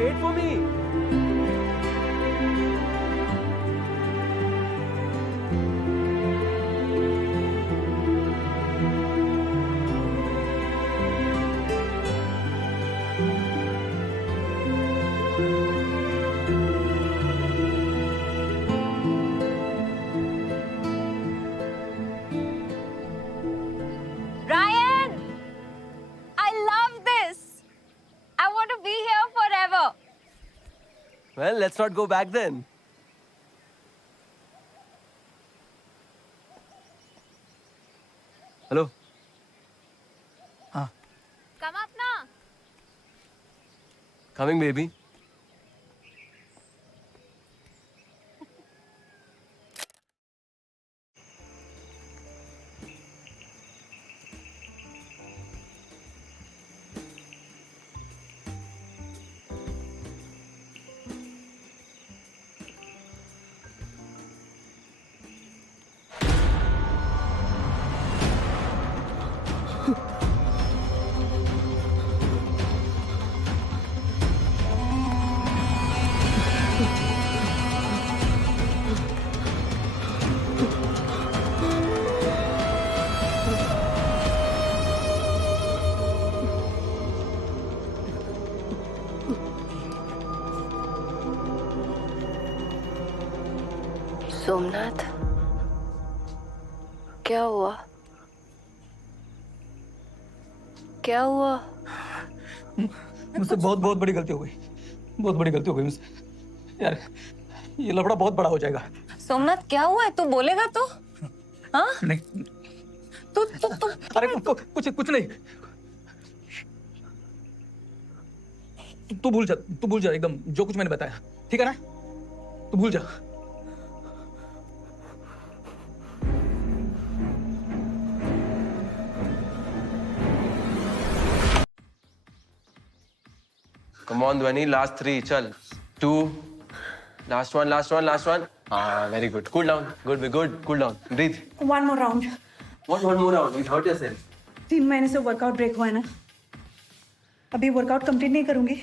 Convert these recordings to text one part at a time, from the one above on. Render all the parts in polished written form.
wait for me. Ryan! I love this! I want to be here forever. Well, let's not go back then. Hello. Come up now. Coming, baby. Somnath, क्या हुआ? क्या हुआ? मुझसे बहुत बहुत बड़ी गलती हो गई। बहुत बड़ी गलती हो गई मुझसे। यार, ये लफड़ा बहुत बड़ा हो जाएगा। सोमनाथ क्या हुआ है? तू बोलेगा तो? हाँ? नहीं। तू अरे कुछ नहीं। तू भूल जा एकदम जो कुछ मैंने बताया, ठीक है ना? तू भूल जा। Come on, Dhwani. Last three. Chal. Two. Last one. Ah, very good. Cool down. Good. Cool down. Breathe. One more round. One more round. You hurt yourself. 3 महीने से वर्कआउट ब्रेक हुआ है ना, अभी वर्कआउट कंप्लीट नहीं करूंगी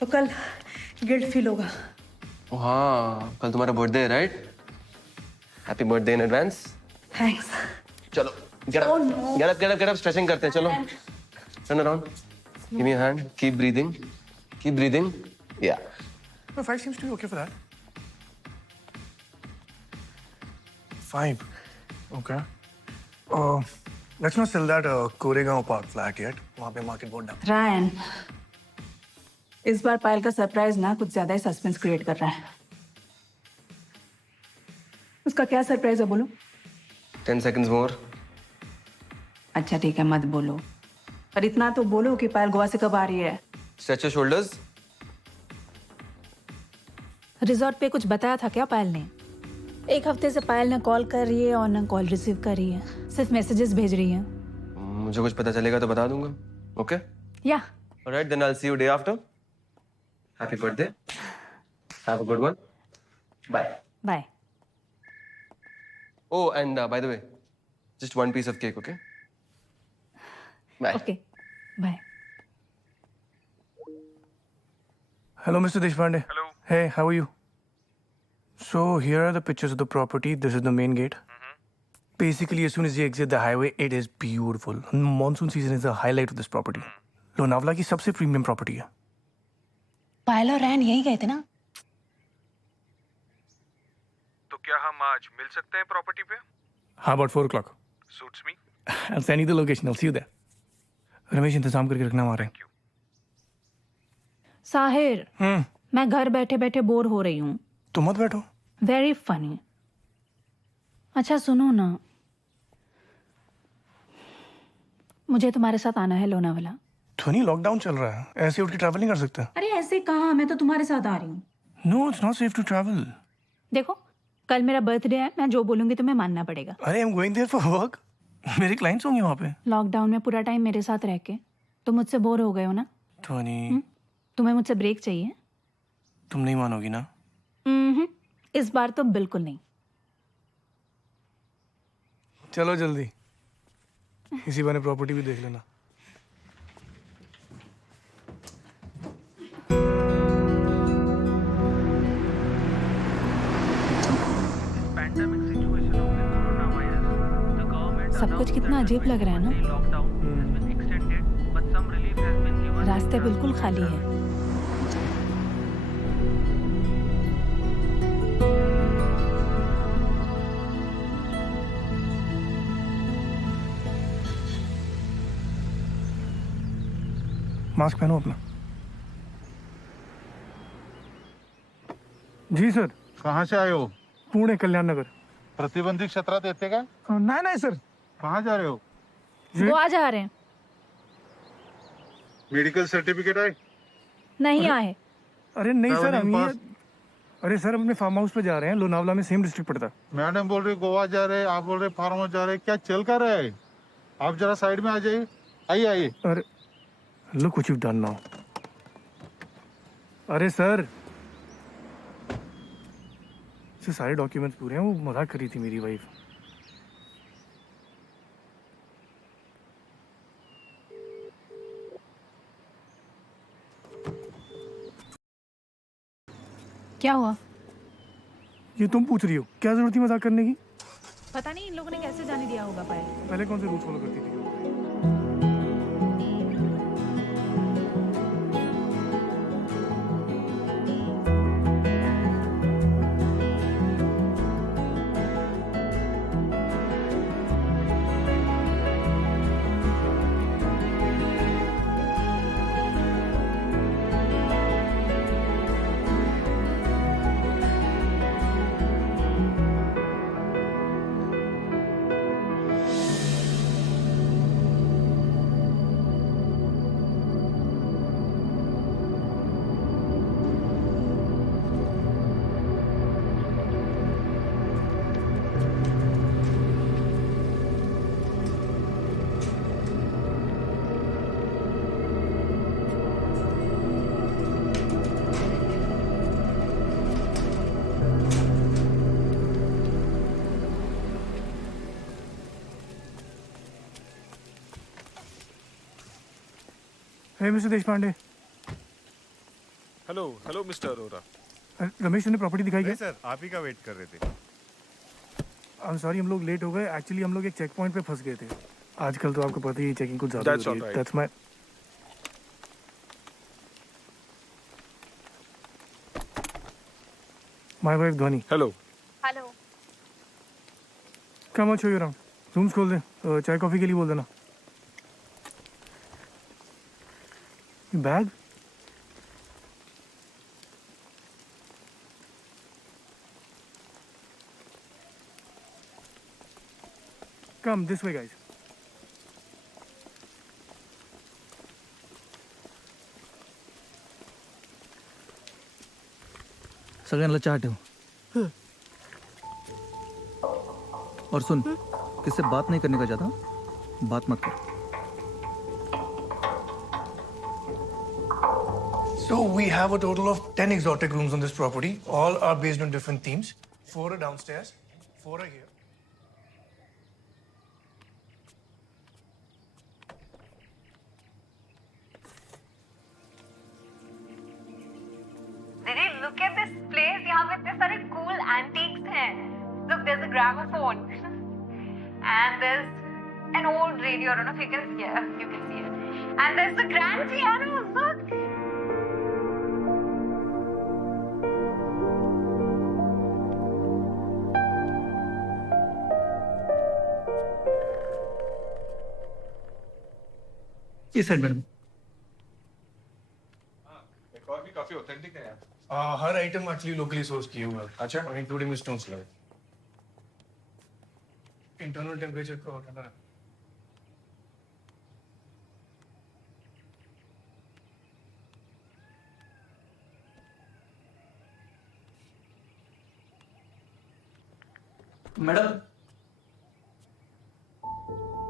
तो कल गिल्ट फील होगा। Oh, हाँ. कल तुम्हारा बर्थडे है, right? Happy birthday in advance. Thanks. चलो. Get up. Oh, no. Get up. Stretching करते हैं. चलो. Turn around. Give me a hand. Keep breathing. Yeah. No, 5 seems to be okay for that. 5. Okay. Let's not sell that Koregaon Park flat yet. वहाँ पे market बहुत down. Ryan, इस बार पायल का surprise ना कुछ ज्यादा ही सस्पेंस क्रिएट कर रहा है। उसका क्या सरप्राइज है बोलो? 10 seconds more. अच्छा ठीक है, मत बोलो, पर इतना तो बोलो कि पायल गोवा से कब आ रही है। Stretch your shoulders. रिजॉर्ट पे कुछ बताया था क्या पायल ने? 1 हफ्ते से पायल ना कॉल कर रही है और ना कॉल रिसीव कर रही है, सिर्फ मैसेजेस भेज रही है। मुझे कुछ पता चलेगा तो बता दूंगा. Okay? या Alright, then I'll see you day after. Happy birthday. Have a good one. Bye. Bye. Oh, and by the way, just one piece of cake, okay? Bye. Okay bye. Hello, Mr. Deshpande. Hello. Hey, how are you? So here are the pictures of the property. This is the main gate. Basically, as soon as you exit the highway, it is beautiful. Monsoon season is the highlight of this property. Lonavala की सबसे premium property है। पायल और रैन यही गए थे ना? तो क्या हम आज मिल सकते हैं प्रॉपर्टी पे? How about 4 o'clock? Suits me. I'll send you the location. I'll see you there. Ramesh इंतजाम करके रखना हमारे। साहिर, मैं घर बैठे बैठे बोर हो रही हूँ। तो मत बैठो। Very funny. अच्छा सुनो ना, मुझे तुम्हारे साथ आना है लोनावाला। ध्वनि लॉकडाउन चल रहा है, ऐसे उठ के ट्रैवल नहीं कर सकते। अरे ऐसे कहाँ, मैं तो तुम्हारे साथ आ रही हूँ। No, it's not safe to travel. देखो कल मेरा बर्थडे है, मैं जो बोलूंगी तुम्हें मानना पड़ेगा। अरे I am going there for work. मेरे क्लाइंट्स होंगे वहाँ पे। लॉकडाउन में पूरा टाइम मेरे साथ रह के तुम मुझसे बोर हो गए हो ना? ध्वनि, तुम्हें मुझसे ब्रेक चाहिए? तुम नहीं मानोगी ना? इस बार तो बिल्कुल नहीं। चलो जल्दी, इसी बारे प्रॉपर्टी भी देख लेना। सब कुछ कितना अजीब लग रहा है ना। रास्ते बिल्कुल खाली हैं। मास्क पहनो अपना। जी सर। कहाँ से आए हो? पुणे कल्याण नगर। प्रतिबंधित क्षेत्रात येते का? नहीं नहीं सर। कहाँ जा रहे हो? गोवा जा रहे हैं। मेडिकल सर्टिफिकेट आहे? नहीं आए। अरे नहीं सर, Travelling हम ये pass? अरे सर, हम अपने फार्म हाउस पे जा रहे हैं, लोनावला में सेम डिस्ट्रिक्ट पड़ता है। मैडम बोल रही गोवा जा रहे, आप बोल रहे फार्म हाउस जा रहे, क्या चल कर रहा है? आप जरा साइड में आ जाइए। आइए आइए। अरे look what you done now. अरे सर सारे डॉक्यूमेंट्स पूरे हैं, वो मजाक कर रही थी मेरी वाइफ। क्या हुआ? ये तुम पूछ रही हो, क्या जरूरत थी मजाक करने की? पता नहीं इन लोगों ने कैसे जाने दिया होगा पायल। पहले कौन से रूल्स फॉलो करती थी? Hey mister Deshpande. Hello hello mister Arora. Ramesh ने प्रॉपर्टी दिखाई क्या? सर आप ही का वेट कर रहे थे। आई एम सॉरी, हम लोग लेट हो गए। एक्चुअली हम लोग एक चेक पॉइंट पे फंस गए थे। आजकल तो आपको पता ही है, चेकिंग कुछ ज्यादा That's हो रही all है। right. That's my my wife Dhvani. Hello. Hello. Come show you around. Rooms खोल दे, चाय कॉफी के लिए बोल देना। Bag come this way guys. सगळ्यांना चहा ठेव। और सुन, किससे बात नहीं करने का चाहता, बात मत कर। So we have a total of 10 exotic rooms on this property. All are based on different themes. 4 are downstairs, 4 are here. Did you look at this place? यहाँ पे इतने सारे cool antiques हैं. Look, there's a gramophone. And there's an old radio. I don't know if you can see it. You can see it. And there's the grand piano. Look. इस side madam. और भी काफी authentic है यार। हर item actually locally source किए हुए हैं। अच्छा। Including stone slab. Internal temperature का होता है। मैडम।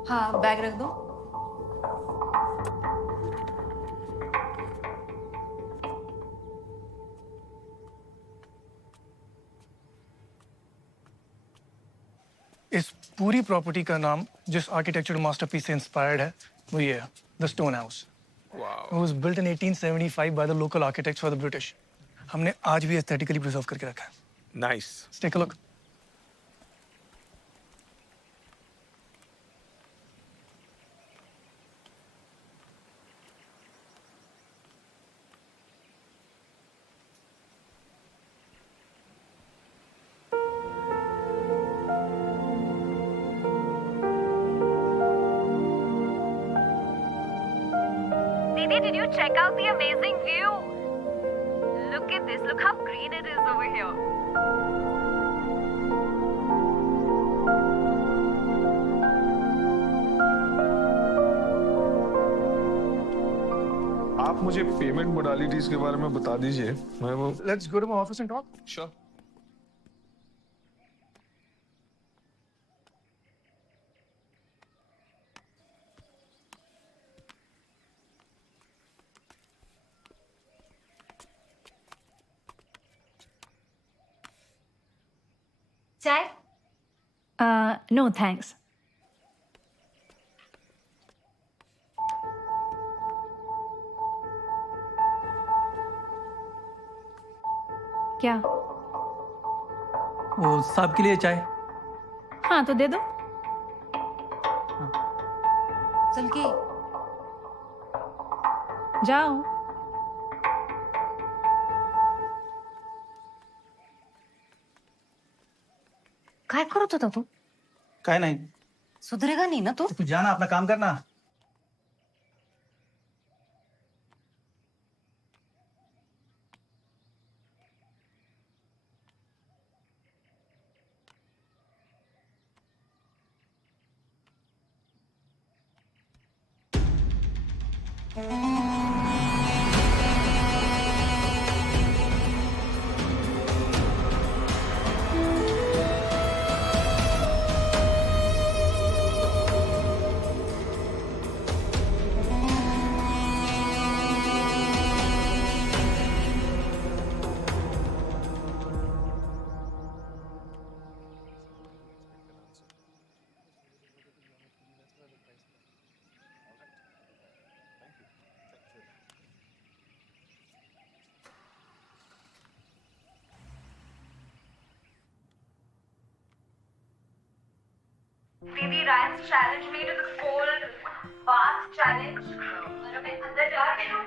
हाँ, बैग रख दो। इस पूरी प्रॉपर्टी का नाम जिस आर्किटेक्चर मास्टरपीस से इंस्पायर्ड है वो ये है, the stone house. It was built in 1875 by the local architects for the British. हमने आज भी एस्थेटिकली प्रिजर्व करके रखा है। Nice. Let's take a look. Didi, did you check out the amazing view? Look at this. Look how green it is over here. आप मुझे payment modalities के बारे में बता दीजिए, मैं वो Let's go to my office and talk. Sure. Chai? No, thanks. क्या? वो साहब के लिए चाय। हाँ तो दे दो। चल के जाओ। काय करत होता तू? काय नाही, सुधरेगा नहीं ना तू? तू जाना अपना काम करना। Didi, Ryan's challenged me to the cold bath challenge. और मैं अंदर जा रही हूँ.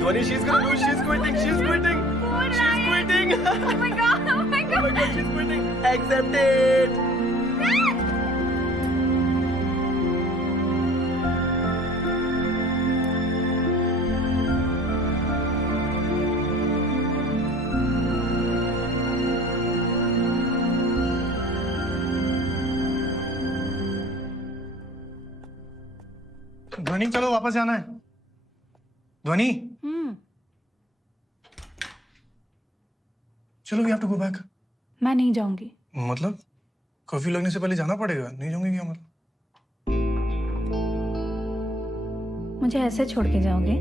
Dhwani, she's gonna do. She's quitting. She's quitting. She's quitting. Oh my god! Oh my Oh god! my god, she's quitting. Accepted. ध्वनि चलो वापस जाना है। ध्वनि चलो, we have to go back. मैं नहीं जाऊंगी। मतलब कर्फ्यू लगने से पहले जाना पड़ेगा, नहीं जाऊंगी क्या मतलब? मुझे ऐसे छोड़ के जाओगे?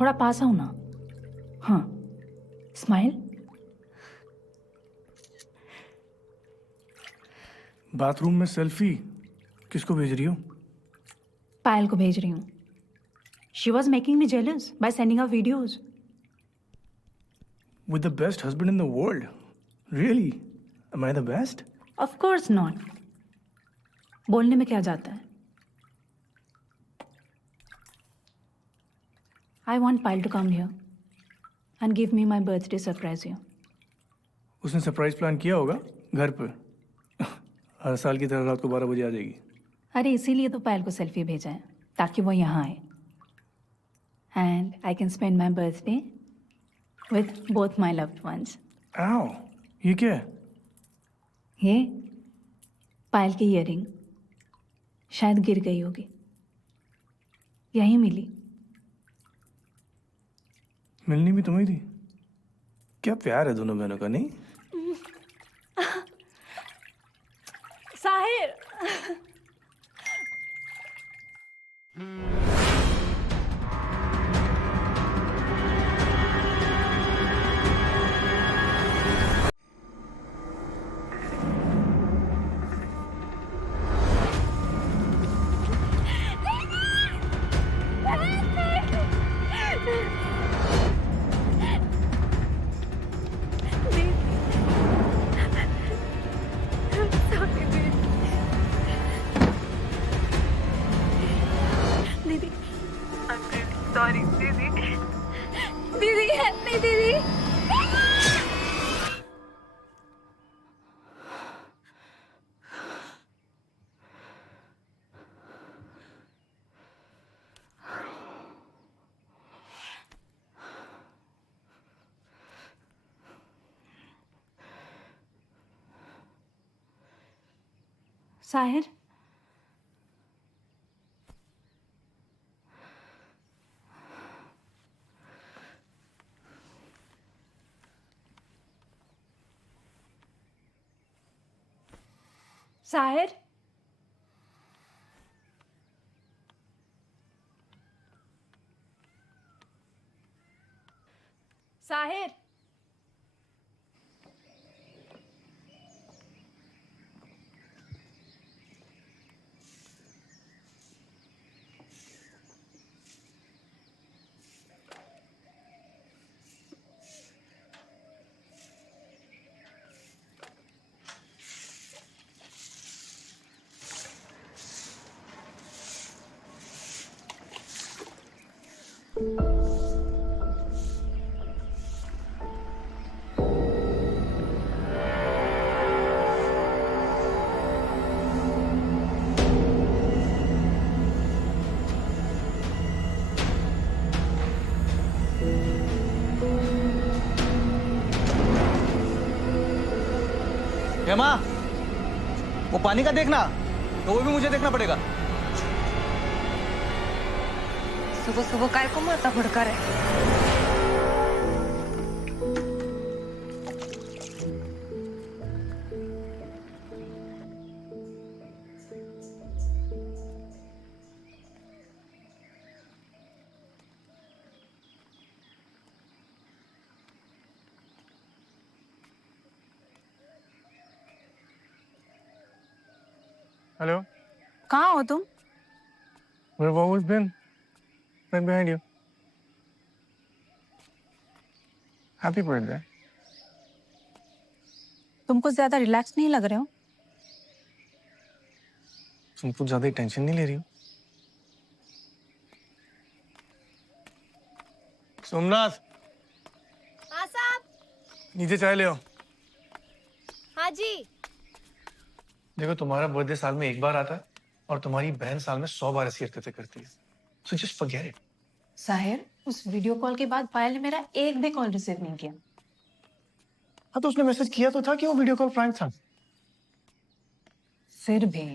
थोड़ा पास आओ ना। हाँ, स्माइल। बाथरूम में सेल्फी किसको भेज रही हो? पायल को भेज रही हूँ। She was making me jealous by sending her videos. With the best husband in the world? Really? Am I the best? Of course not. बोलने में क्या जाता है? I want Payal to come here and give me my birthday surprise here. उसने surprise plan किया होगा घर पे। हर साल की तरह रात को 12 बजे आ जाएगी। अरे इसीलिए तो पायल को सेल्फी भेजा है, ताकि वो यहाँ आए and I can spend my birthday with both my loved ones. आओ, ये क्या है? ये पायल की ईयरिंग शायद गिर गई होगी, यहीं मिली। मिलनी भी तुम्हें थी? क्या प्यार है दोनों बहनों का, नहीं? साहिर, सॉरी दीदी, दीदी हेल्प मी दीदी। साहिर, साहिर, साहिर, हेमा, वो पानी का देखना, तो वो भी मुझे देखना पड़ेगा। सुबह सुबह काय को माता भड़का रहे? Hello? कहाँ हो तुम? Where have always been? Right behind you. Happy birthday. तुम कुछ ज्यादा रिलैक्स नहीं लग रहे हो। तुम कुछ ज्यादा ही टेंशन नहीं ले रही हो? सोमनाथ, हाँ साहब। नीचे चाय ले आओ। हाँ जी। देखो, तुम्हारा बर्थडे साल में एक बार आता है और तुम्हारी बहन साल में 100 बार ऐसी हरकतें करती है। So just forget it. Sahir, उस वीडियो कॉल के बाद पायल ने मेरा एक भी कॉल रिसीव नहीं किया। हाँ, तो उसने मैसेज किया तो था कि वो वीडियो कॉल प्रैंक था। फिर भी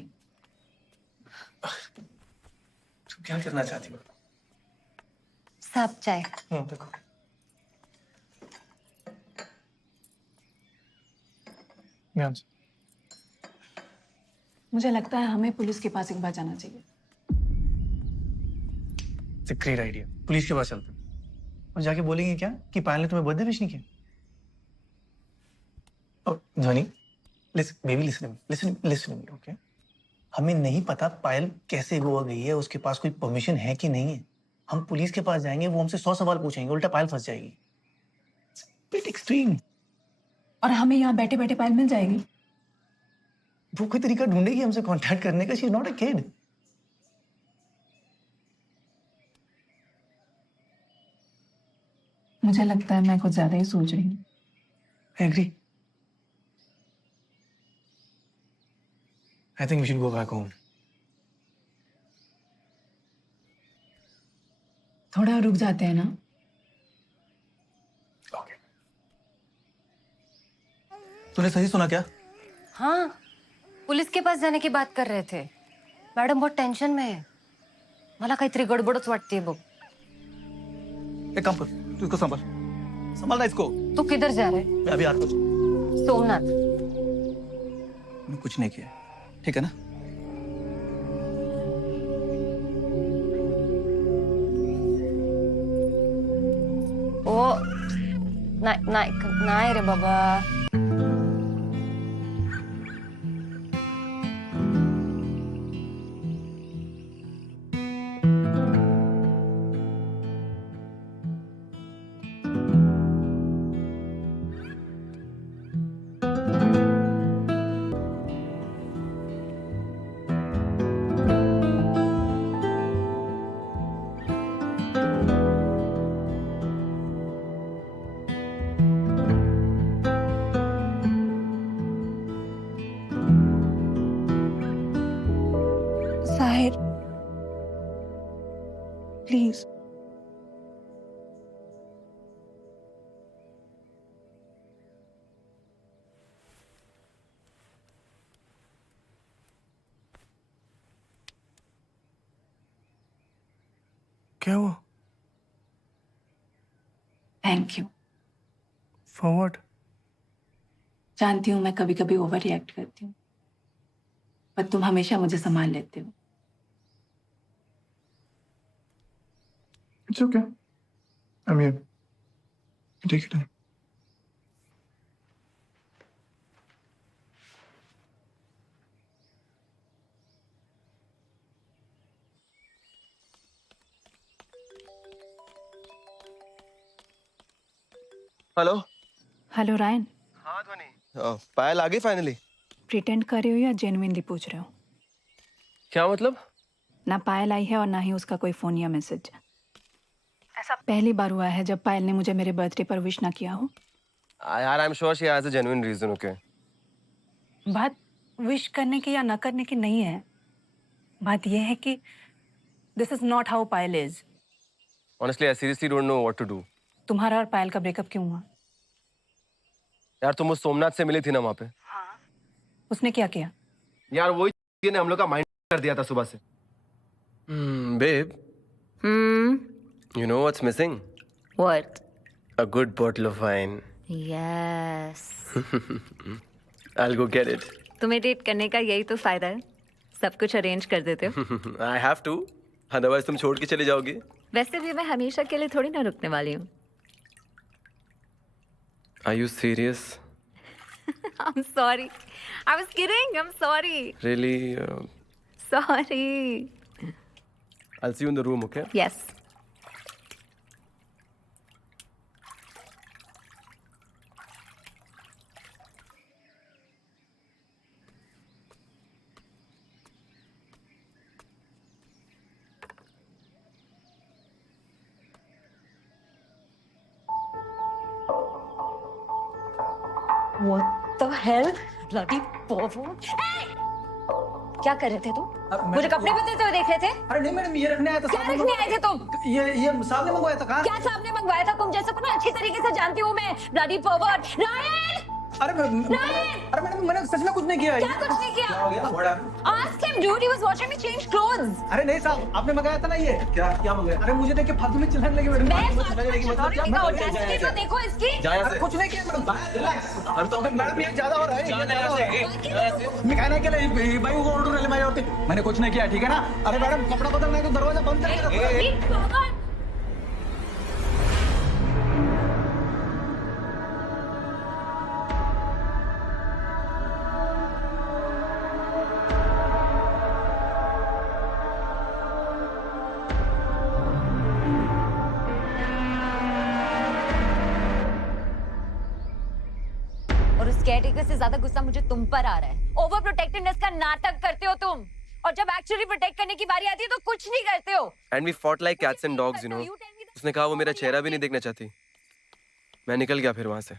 तुम क्या करना चाहती हो? साहब चाय। देखो, ध्यान से। मुझे लगता है हमें पुलिस के पास एक बार जाना चाहिए। It's a great idea. Police के पास चलते हैं और जाके बोलेंगे क्या कि पायल ने तुम्हें बर्थडे विश नहीं किया। और ध्वनि, लिसन, ओके? हमें नहीं पता पायल कैसे गोवा गई है, उसके पास कोई परमिशन है कि नहीं है। हम पुलिस के पास जाएंगे, वो हमसे 100 सवाल पूछेंगे, उल्टा पायल फंस जाएगी। Bit extreme. और हमें यहाँ बैठे बैठे पायल मिल जाएगी। वो कोई तरीका ढूंढेगी हमसे कांटेक्ट करने का। She is not a kid. मुझे लगता है मैं कुछ ज्यादा ही सोच रही हूँ। I agree. I think we should go back home. थोड़ा रुक जाते हैं ना? Okay. तूने सही सुना क्या? हाँ, पुलिस के पास जाने की बात कर रहे थे. मॅडम बहुत टेन्शन में है. मला काहीतरी गडबडच वाटते बघ. एक काम कर, तू इसको संभाल. संभालना इसको. तू किधर जा रहा है? मैं अभी आता हूँ. सोमनाथ. मैंने कुछ नहीं किया, ठीक है ना? ओ, नाही रे बाबा. साहिर, प्लीज. क्या हुआ? Thank you. For what? जानती हूँ मैं कभी कभी ओवर रिएक्ट करती हूँ, पर तुम हमेशा मुझे संभाल लेते हो. It's okay. I'm here. Take your time. Hello. Hello Ryan, हाँ ध्वनि. पायल आ गई फाइनली. प्रिटेंड कर रहे हो या जेन्युइनली पूछ रहे हो? क्या मतलब? ना पायल आई है और ना ही उसका कोई फोन या मैसेज. ऐसा पहली बार हुआ है जब पायल ने मुझे मेरे बर्थडे पर विश ना किया हो. यार I am sure she has a genuine reason. Okay. बात विश करने की या न करने की नहीं है. बात यह है कि this is not how Payal is. Honestly I seriously don't know what to do. तुम्हारा और पायल का ब्रेकअप क्यों हुआ? यार तुम उस सोमनाथ से मिली थी ना वहाँ पे. उसने क्या किया? यार वही ने हम लोग का माइंड कर दिया था सुबह से. Babe, you know what's missing? What? A good bottle of wine. Yes. I'll go get it. तुम्हें डेट करने का यही तो फायदा है, सब कुछ अरेंज कर देते हो. I have to. Otherwise तुम छोड़ के चले जाओगे. वैसे भी मैं हमेशा के लिए थोड़ी ना रुकने वाली हूँ. Are you serious? I'm sorry. I was kidding. I'm sorry. Really? Sorry. I'll see you in the room, okay? Yes. What the hell? Bloody pervert. Hey! क्या कर रहे थे तुम? मुझे कपड़े बदलते हुए देख रहे थे? अरे नहीं मैडम, ये रखने आया था. क्या रखने आए थे तुम? ये सामने मंगवाया था. कहाँ? क्या सामने मंगवाया था? तुम जैसे को ना अच्छी तरीके से जानती हूँ मैं. Bloody pervert. रायन! अरे मैडम, मैंने सच में कुछ नहीं किया. क्या कुछ नहीं किया? क्या हो गया? What happened? Ask him, dude. He was watching me change clothes. अरे नहीं साहब, आपने मंगाया था ना ये. क्या मंगाया? अरे मुझे देख के फालतू में चिल्लाने लगे मैडम. मैं audacity तो देखो इसकी. अरे कुछ नहीं किया मैडम. रिलैक्स. अरे तो मैडम ये ज्यादा हो रहा है. मैं कहना क्या भाई वो ऑर्डर ले मैं मैंने कुछ नहीं किया, ठीक है ना? अरे मैडम कपड़ा बदलना है तो दरवाजा बंद करके रखो. Bloody pervert. और उस केयरटेकर से ज्यादा गुस्सा मुझे तुम पर आ रहा है. ओवर प्रोटेक्टिवनेस का नाटक करते हो तुम, और जब एक्चुअली प्रोटेक्ट करने की बारी आती है तो कुछ नहीं करते हो. And we fought like cats and dogs, you know. उसने कहा वो मेरा चेहरा भी नहीं देखना चाहती. मैं निकल गया फिर वहां से.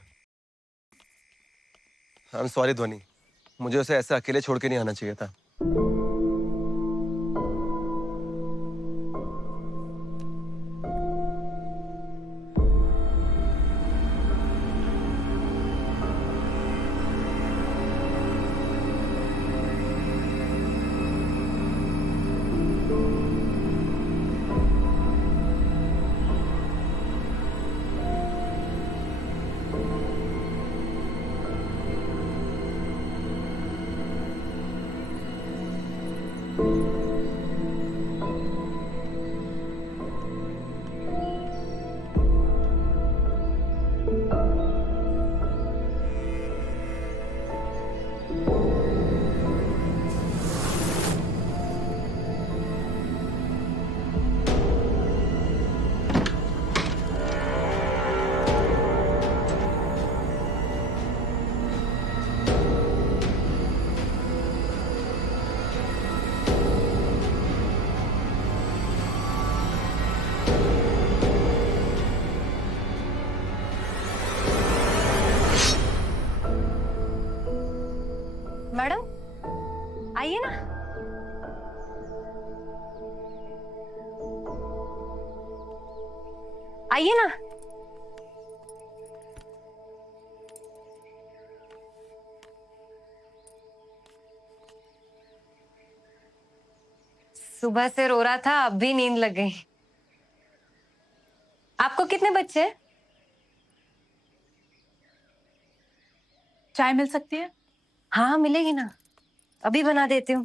I'm sorry ध्वनि. मुझे उसे ऐसे अकेले छोड़ के नहीं आना चाहिए था. मैडम आइए ना। आइए ना। सुबह से रो रहा था, अब भी नींद लग गई। आपको कितने बच्चे हैं? चाय मिल सकती है? हाँ मिलेगी ना, अभी बना देती हूँ।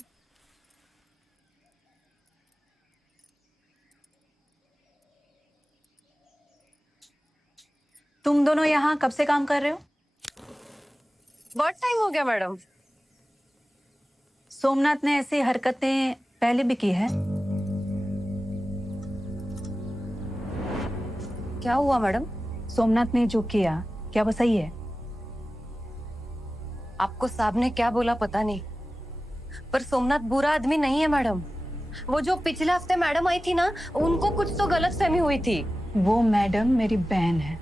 तुम दोनों यहाँ कब से काम कर रहे हो? बहुत टाइम हो गया मैडम। सोमनाथ ने ऐसी हरकतें पहले भी की है। क्या हुआ मैडम? सोमनाथ ने जो किया, क्या वो सही है? आपको साहब ने क्या बोला पता नहीं, पर सोमनाथ बुरा आदमी नहीं है मैडम। वो जो पिछले हफ्ते मैडम आई थी ना, उनको कुछ तो गलतफहमी हुई थी। वो मैडम मेरी बहन है।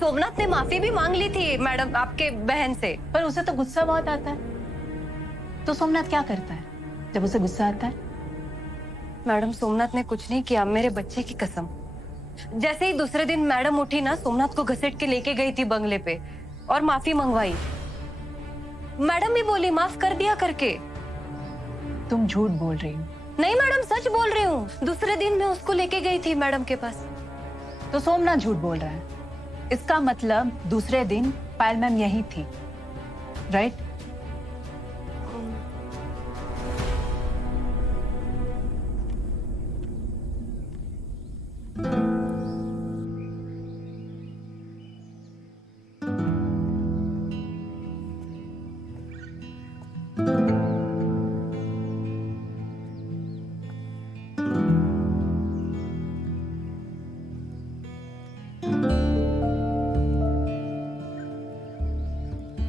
सोमनाथ ने माफी भी मांग ली थी मैडम आपके बहन से। पर उसे तो गुस्सा बहुत आता है। तो सोमनाथ क्या करता है जब उसे गुस्सा आता है? मैडम सोमनाथ ने कुछ नहीं किया, मेरे बच्चे की कसम। जैसे ही दूसरे दिन मैडम उठी ना, सोमनाथ को घसीट के लेके गई थी बंगले पे और माफी मंगवाई। मैडम भी बोली माफ कर दिया करके। तुम झूठ बोल रही हो। नहीं मैडम सच बोल रही हूँ, दूसरे दिन मैं उसको लेके गई थी मैडम के पास। तो सोमनाथ झूठ बोल रहा है। इसका मतलब दूसरे दिन पायल मैम यही थी, right?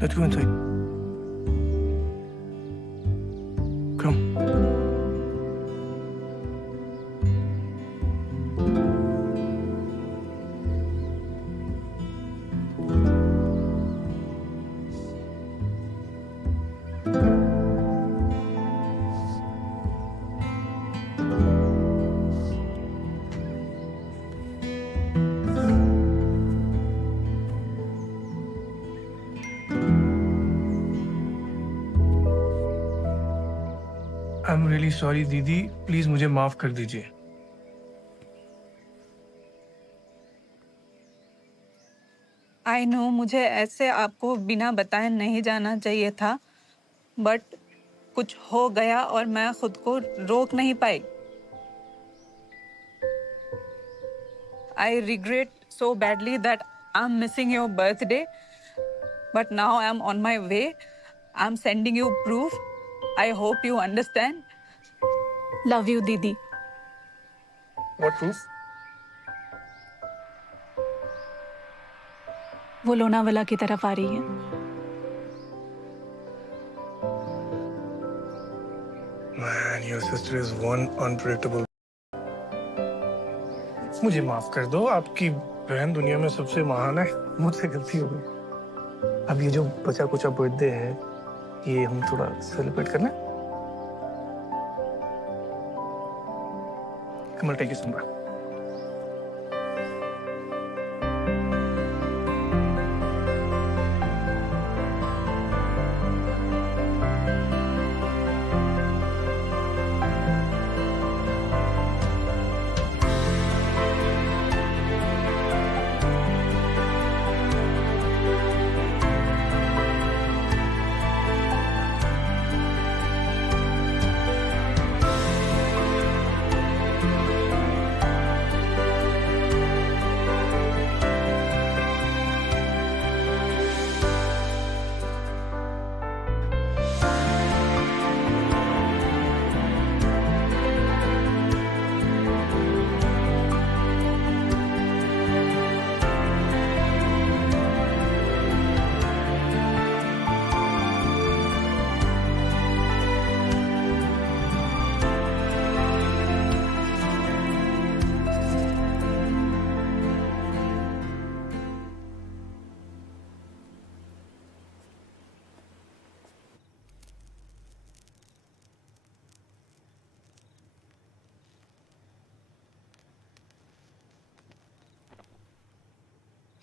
Let's go inside. Come. I am really sorry दीदी, प्लीज मुझे माफ कर दीजिए। आई नो मुझे ऐसे आपको बिना बताए नहीं जाना चाहिए था, बट कुछ हो गया और मैं खुद को रोक नहीं पाई। I regret so badly that I'm missing your birthday, but now I'm on my way. I'm sending you proof. I hope you understand. Love you दीदी। What proof? वो लोनावाला की तरफ आ रही है। Man, your sister is one unpredictable. मुझे माफ कर दो, आपकी बहन दुनिया में सबसे महान है। मुझसे गलती हो गई। अब ये जो बचा कुचा बर्थडे है, ये हम थोड़ा सेलिब्रेट कर लें। कमल, टेक यू समरा।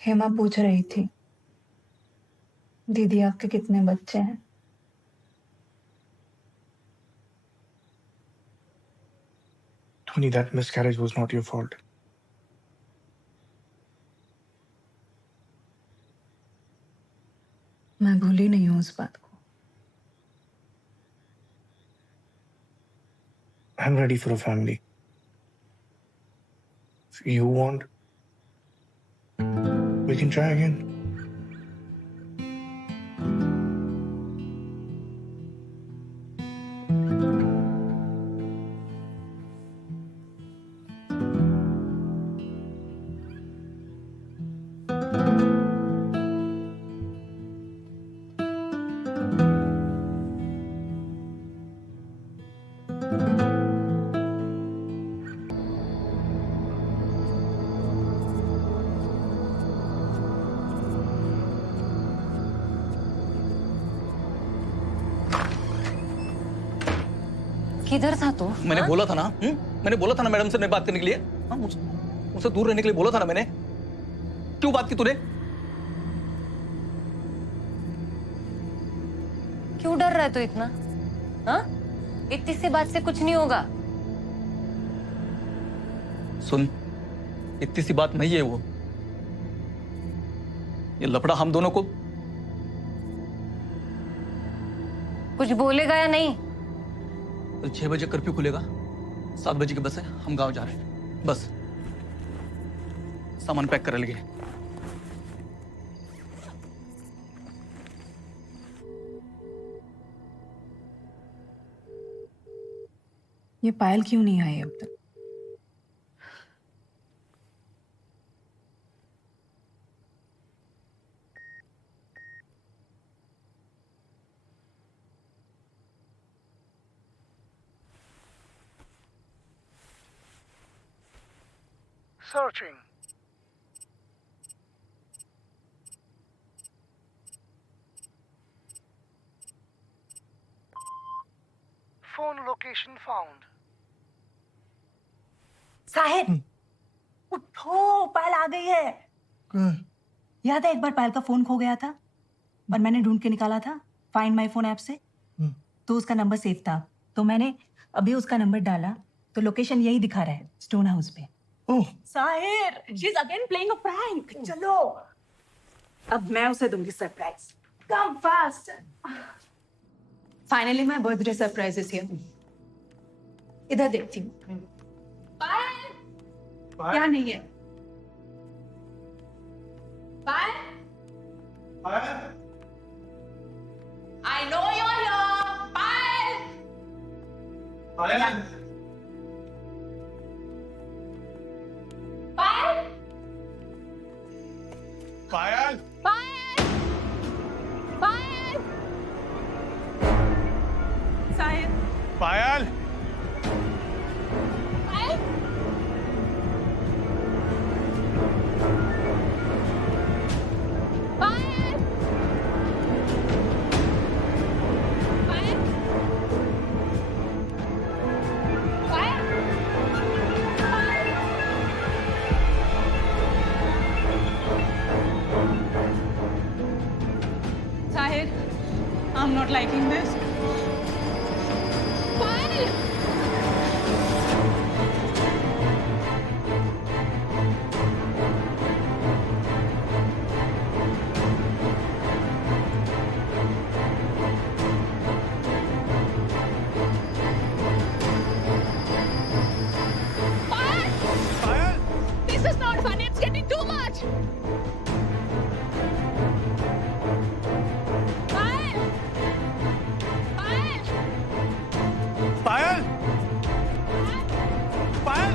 हेमा पूछ रही थी दीदी आपके कितने बच्चे हैं? Tony, that miscarriage was not your fault. मैं भूली नहीं हूँ उस बात को। I'm ready for a family. If you want, we can try again. किधर था तू? मैंने बोला था ना, मैंने बोला था ना मैडम से नहीं बात करने के लिए। हाँ, मुझसे दूर रहने के लिए बोला था ना मैंने। क्यों बात की तूने? क्यों डर रहा है तू इतना? हाँ? इतनी सी बात से कुछ नहीं होगा। सुन, इतनी सी बात नहीं है वो। ये लफड़ा हम दोनों को। कुछ बोलेगा या नहीं? तो 6 बजे कर्फ्यू खुलेगा, 7 बजे की बस है, हम गांव जा रहे हैं। बस सामान पैक कर लगे। ये पायल क्यों नहीं आई अब तक? Searching. Phone location found. Sahib उठो, पायल आ गई है। याद है एक बार पायल का फोन खो गया था और मैंने ढूंढ के निकाला था फाइंड माय फोन ऐप से। तो उसका नंबर सेव था, तो मैंने अभी उसका नंबर डाला तो लोकेशन यही दिखा रहा है, स्टोन हाउस पे। Sahir, she is again playing a prank. चलो अब मैं उसे दूंगी surprise. Come fast. Finally my birthday surprise is here. इधर देखती हूँ। क्या नहीं है? I know you're here. Payal. Payal. Payal. Payal Payal! Payal! Sahir, Payal Payal! Payal! Payal! Sahir, I'm not liking this. Payal! Payal This is not funny. It's getting too much. Payal! Payal! पायल पायल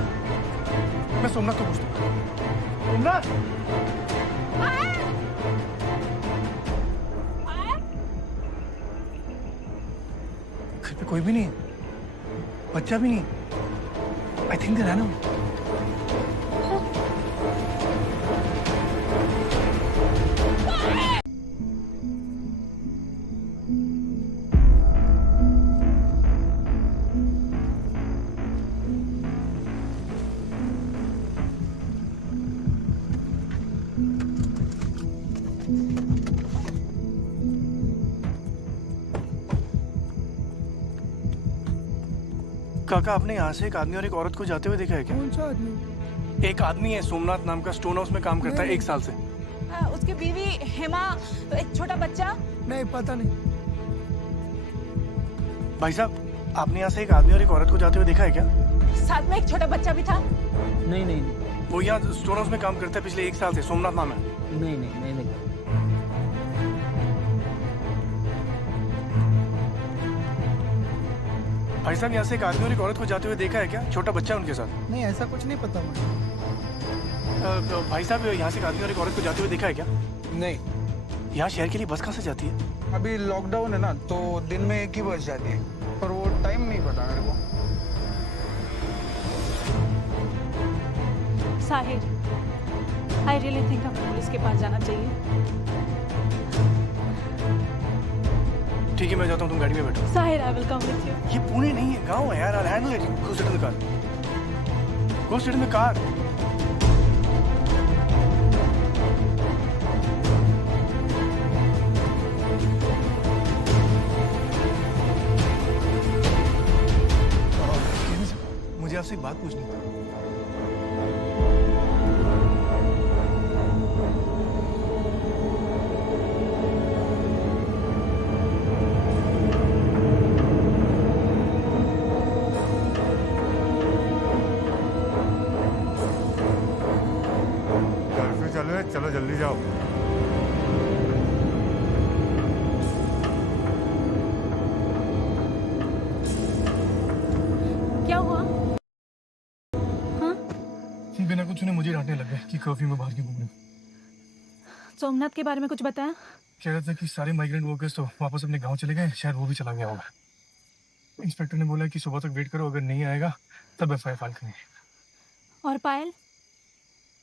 मैं सोमनाथ को पूछता हूँ। Somnath Payal! Payal! घर पे कोई भी नहीं है, बच्चा भी नहीं। I think they run out. काका, आपने यहाँ से एक आदमी और एक औरत को जाते हुए देखा है क्या? कौन सा आदमी? एक आदमी है सोमनाथ नाम का, स्टोन हाउस में काम करता है 1 साल से। उसकी बीवी हेमा, एक छोटा बच्चा। नहीं पता नहीं। भाई साहब, आपने यहाँ से एक आदमी और एक औरत को जाते हुए देखा है क्या? साथ में एक छोटा बच्चा भी था। नहीं नहीं वो यहाँ स्टोन हाउस में काम करता है पिछले 1 साल से, सोमनाथ नाम है। नहीं नहीं नहीं नहीं। भाई साहब, यहाँ से एक आदमी और एक औरत को जाते हुए देखा है क्या? छोटा बच्चा है उनके साथ। नहीं ऐसा कुछ नहीं पता मुझे। तो भाई साहब, यहाँ से एक आदमी और एक औरत को जाते हुए देखा है क्या? नहीं, यहाँ शहर के लिए बस कहाँ से जाती है? अभी लॉकडाउन है ना, तो दिन में एक ही बस जाती है, पर वो टाइम नहीं पता मेरे को। साहिर, आई रियली थिंक हमें पुलिस के पास जाना चाहिए। ठीक है, मैं जाता हूँ, तुम गाड़ी में बैठो। Sahir, I will come with you. ये पुणे नहीं है, गांव है यार। I'll handle it. Go sit in the car. Go sit in the car. मुझे आपसे एक बात पूछनी थी। कर्फ्यू चल रहा है, चलो जल्दी जाओ। क्या हुआ? बिना कुछ सुने मुझे डांटने लग गए कि कर्फ्यू में बाहर क्यों घूम रहे हो। सोमनाथ के बारे में कुछ बताया? कह रहा था कि सारे माइग्रेंट वर्कर्स तो वापस अपने गांव चले गए, शायद वो भी चला गया होगा। इंस्पेक्टर ने बोला कि सुबह तक वेट करो, अगर नहीं आएगा तब एफआईआर फाइल करेंगे। और पायल?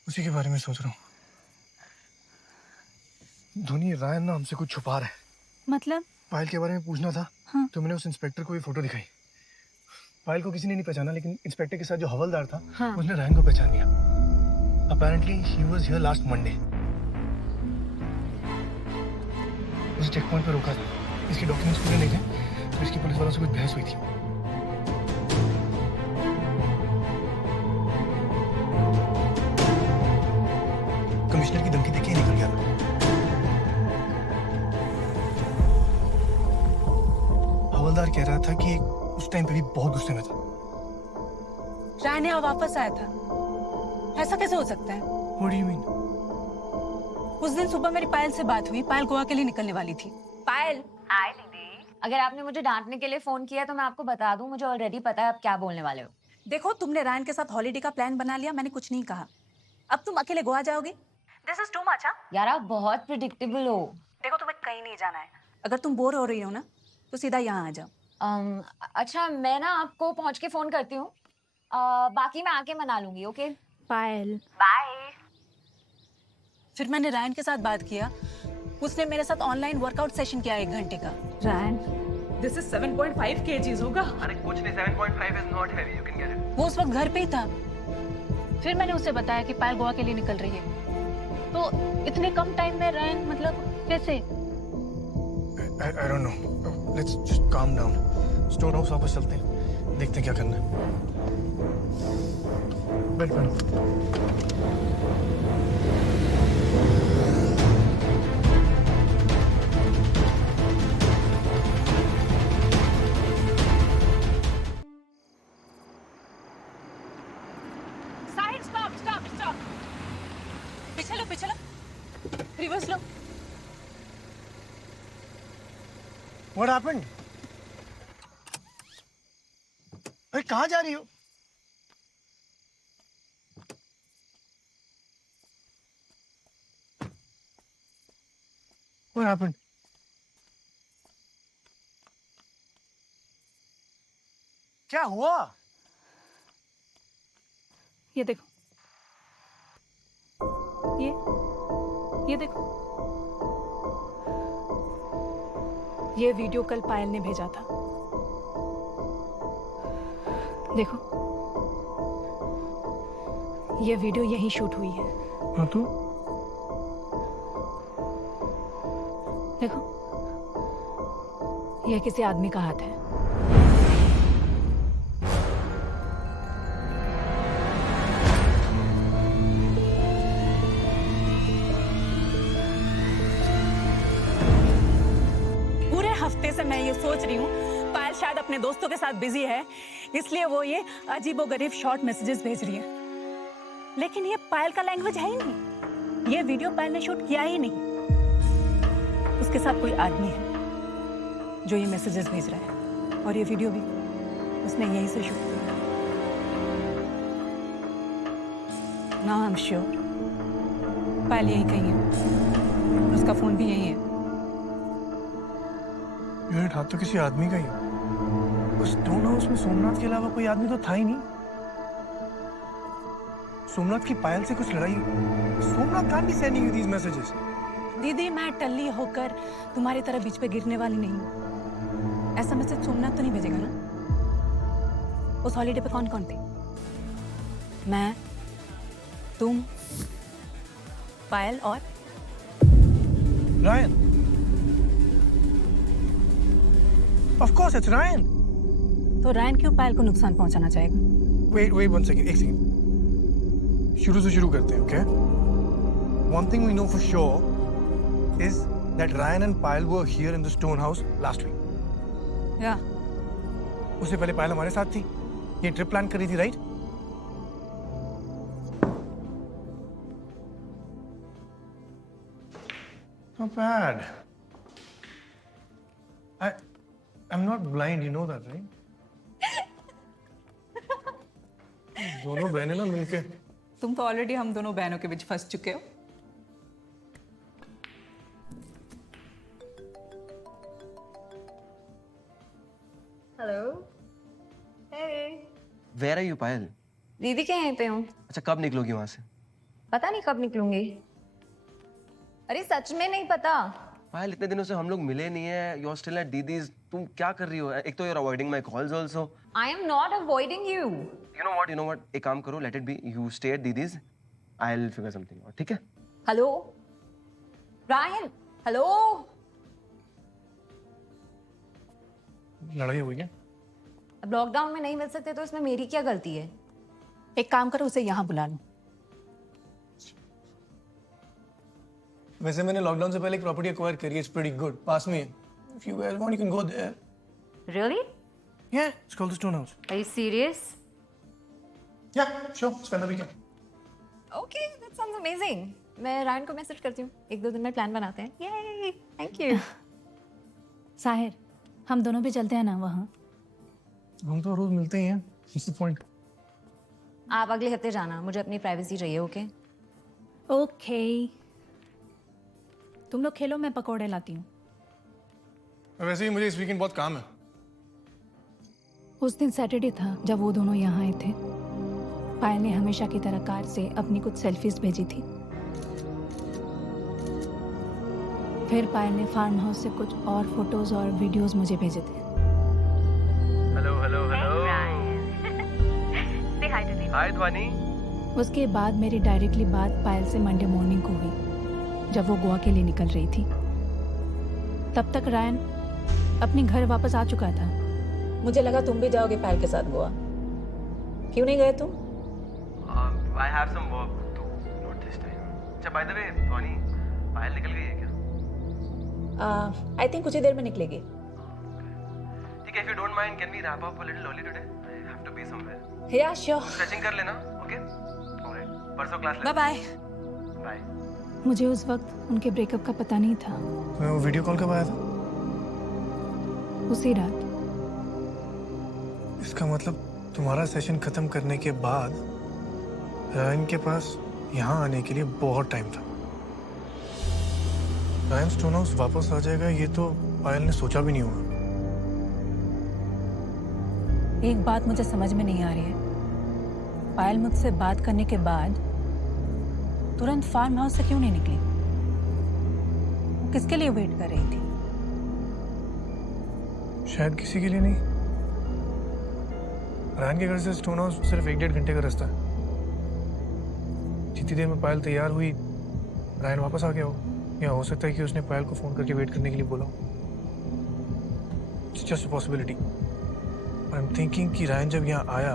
उसी के बारे में सोच रहा हूँ। धोनी, रायन ना हमसे कुछ छुपा रहा है। मतलब? पायल के बारे में पूछना था। हाँ। तो मैंने उस इंस्पेक्टर को ये फोटो दिखाई। पायल को किसी ने नहीं पहचाना, लेकिन इंस्पेक्टर के साथ जो हवलदार था, हाँ। उसने रायन को पहचान लिया। Apparently he was here last Monday. उसे चेक पॉइंट पर रोका था। इसके डॉक्यूमेंट्स पूरे नहीं थे, तो इसकी पुलिस वालों से कुछ बहस हुई थी। कमिश्नर की धमकी देके ही निकल गया था। हवलदार कह रहा था कि उस टाइम पे भी बहुत गुस्से में था। रायन यहाँ वापस आया था, ऐसा कैसे हो सकता है? What do you mean? उस दिन सुबह मेरी पायल से बात हुई, पायल गोवा के लिए निकलने वाली थी। पायल, हाय दीदी। अगर आपने मुझे डांटने के लिए फोन किया तो मैं आपको बता दूं, मुझे ऑलरेडी पता है आप क्या बोलने वाले हो। देखो, तुमने रायन के साथ हॉलीडे का प्लान बना लिया, मैंने कुछ नहीं कहा। अब तुम अकेले गोवा जाओगी? This is too much. यार आप बहुत प्रिडिक्टेबल हो। देखो, तुम्हें कहीं नहीं जाना है। अगर तुम बोर हो रही हो ना, तो सीधा यहाँ आ जाओ। अच्छा, मैं ना आपको पहुंच के फोन करती हूँ। बाकी मैं आके मना लूंगी। ओके पायल, बाय। फिर मैंने रायन के साथ बात किया, उसने मेरे साथ ऑनलाइन वर्कआउट सेशन किया 1 घंटे का। रायन, दिस इज 7.5 kgs होगा। अरे कुछ नहीं, 7.5 is not heavy, you can get it. वो उस वक्त घर पे ही था। फिर मैंने उसे बताया कि पायल गोवा के लिए निकल रही है। तो इतने कम टाइम में रायन, मतलब कैसे? I don't know. Let's just calm down. Store house वापस चलते हैं, देखते हैं क्या करना है। बैठ बैठ। Side, stop stop stop. पीछे लो, पीछे लो, रिवर्स लो। What happened? अरे कहाँ जा रही हो? What happened? क्या हुआ? ये देखो, ये देखो, ये वीडियो कल पायल ने भेजा था। देखो, ये वीडियो यहीं शूट हुई है। हाँ तो देखो, यह किसी आदमी का हाथ है। पूरे हफ्ते से मैं ये सोच रही हूँ पायल शायद अपने दोस्तों के साथ बिजी है, इसलिए वो ये अजीबोगरीब शॉर्ट मैसेजेस भेज रही है। लेकिन ये पायल का लैंग्वेज है ही नहीं। ये वीडियो पायल ने शूट किया ही नहीं। उसके साथ कोई आदमी है जो ये मैसेजेस भेज रहा है, और ये वीडियो भी उसने यहीं से शूट किया। नाउ आई एम श्योर पायल यहीं कहीं है, उसका फोन भी यहीं है। यूनिट हाथ तो किसी आदमी का ही है। उस स्टोन हाउस में सोमनाथ के अलावा कोई आदमी तो था ही नहीं। सोमनाथ की पायल से कुछ लड़ाई। Somnath can't be sending you these messages. दीदी, मैं टल्ली होकर तुम्हारी तरह बीच पे गिरने वाली नहीं हूँ। ऐसा मैसेज सोमनाथ तो नहीं भेजेगा ना? उस हॉलीडे पे कौन कौन थे? मैं, तुम, पायल और Ryan. Of course, it's Ryan. तो रायन क्यों पायल को नुकसान पहुंचाना चाहेगा? Wait one second. एक सेकंड। शुरू से शुरू करते हैं, okay? One thing we know for sure is that Ryan and Payal were here in the stone house last week. या उससे पहले पायल हमारे साथ थी। ये ट्रिप प्लान करी थी, right? Not bad. I'm not blind, you know that, right? दोनों बहनें ना मिलके। तुम तो ऑलरेडी हम दोनों बहनों के बीच फंस चुके हो। Hello. Hey. Where are you, Payal? दीदी के यहीं पे हूँ। अच्छा, कब निकलोगी वहां से? पता नहीं कब निकलूंगी। अरे सच में नहीं पता। पायल, इतने दिनों से हम लोग मिले नहीं है। यू आर स्टिल एट दीदीज। तुम क्या कर रही हो? एक तो you are avoiding my calls also. I am not avoiding you. You know what, एक काम करो, let it be. You stay at दीदीज, I will figure something out, ठीक है? Hello Ryan. हेलो। लड़ाई हुई क्या? अब लॉकडाउन में नहीं मिल सकते तो इसमें मेरी क्या गलती है? एक काम करो, उसे यहाँ बुला लो। वैसे मैंने लॉकडाउन से पहले एक प्रॉपर्टी एक्वायर करी है। इट्स प्रीटी गुड, पास में है। If you guys want you can go there. Really? Yeah, it's called the Stone House. Are you serious? Yeah, sure. Spend the weekend. Okay, that sounds amazing. मैं Ryan को message करती हूँ, 1-2 दिन में plan बनाते हैं। Yay! Thank you. साहिर, हम दोनों भी चलते हैं ना वहाँ। हम तो रोज मिलते ही हैं। What's the point? आप अगले हफ्ते जाना, मुझे अपनी प्राइवेसी चाहिए। ओके? ओके। तुम लोग खेलो, मैं पकौड़े लाती हूँ। वैसे ही मुझे इस वीकेंड बहुत काम है। उस दिन सैटरडे था जब वो दोनों यहाँ आए थे। पायल ने हमेशा की तरह कार से अपनी कुछ सेल्फीज भेजी थी। फिर पायल ने फार्म हाउस से कुछ और फोटोज और वीडियोस मुझे भेजे थे। Hello hello hello. Say hi to me. हाय ध्वनि। उसके बाद मेरी डायरेक्टली बात पायल से मंडे मॉर्निंग को हुई, जब वो गोवा के लिए निकल रही थी। तब तक रायन अपने घर वापस आ चुका था। मुझे लगा तुम भी जाओगे पायल के साथ गोवा। क्यों नहीं गए तुम? I have some work to not this time. अच्छा, by the way, ध्वनि, पायल निकल गई है क्या? आई थिंक कुछ ही देर में निकलेगी। ठीक है, if you don't mind, can we wrap up a little early today? I have to be somewhere. या श्योर। Stretching कर लेना, okay? Alright. परसों क्लास ले। Bye bye. Bye. मुझे उस वक्त उनके ब्रेकअप का पता नहीं था। तुम्हें वो वीडियो कॉल कब आया था? उसी रात। इसका मतलब तुम्हारा सेशन खत्म करने के बाद रायन के पास यहाँ आने के लिए बहुत टाइम था। रायन स्टोन हाउस वापस आ जाएगा, ये तो पायल ने सोचा भी नहीं होगा। एक बात मुझे समझ में नहीं आ रही है। पायल मुझसे बात करने के बाद तुरंत फार्म हाउस से क्यों नहीं निकली? वो किसके लिए वेट कर रही थी? शायद किसी के लिए नहीं। रायन के घर से स्टोन हाउस सिर्फ 1-1.5 घंटे का रास्ता है। जितनी देर में पायल तैयार हुई, रायन वापस आ गया हो। या हो सकता है कि उसने पायल को फोन करके वेट करने के लिए बोला। It's just a possibility. I am thinking कि रायन जब यहाँ आया